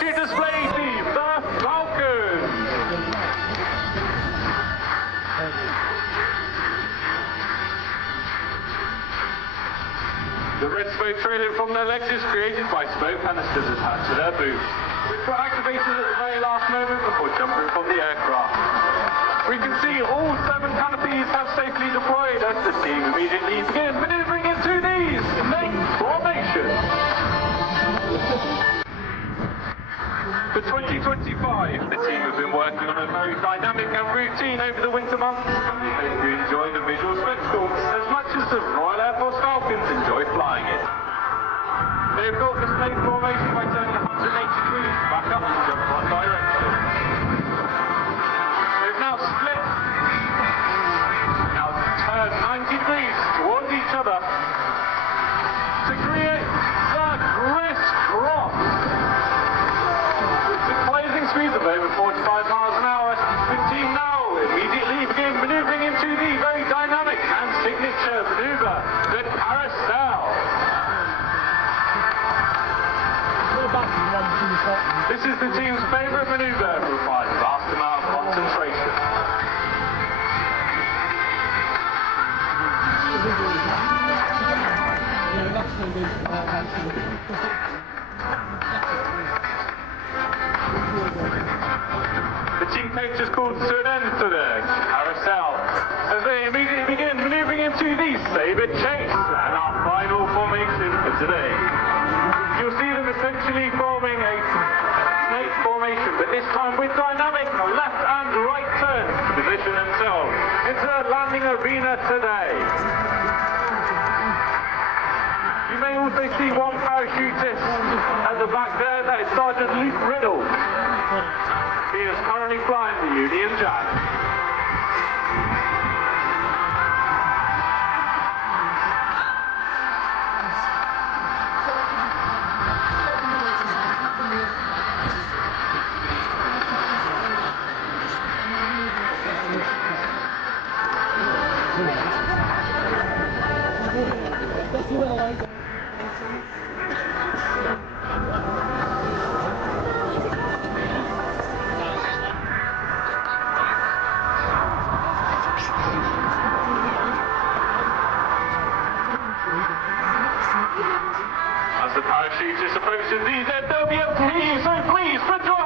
parachute display team, the Falcons. The red smoke trailing from their legs is created by smoke canisters attached to their boots, which were activated at the very last moment before jumping from the aircraft. We can see all 7 canopies have safely deployed as the team immediately begin manoeuvring into these main formations. For 2025, the team have been working on a very dynamic and routine over the winter months. We hope you enjoy the visual spectacle as much as the Royal Air Force Falcons enjoy flying it. They have got displayed formation by turning 180 degrees back up in just one direction. They've now split. Now turn 90 degrees towards each other to create the crisscross. With blazing speeds of over 45 miles an hour, the team now immediately begin manoeuvring into the very dynamic and signature manoeuvre, the carousel. This is the team's favourite manoeuvre and requires vast amount of concentration. The team coach has called to an end to the carousel as they immediately begin manoeuvring into the sabre chase and our final formation for today. You'll see them essentially forming a snake formation, but this time with dynamic left and right turns to position themselves into the landing arena today. You may also see one parachutist at the back there, that is Sergeant Luke Riddle. He is currently flying the Union Jack. As the parachutist approaches these, they'll be up to you, so please put your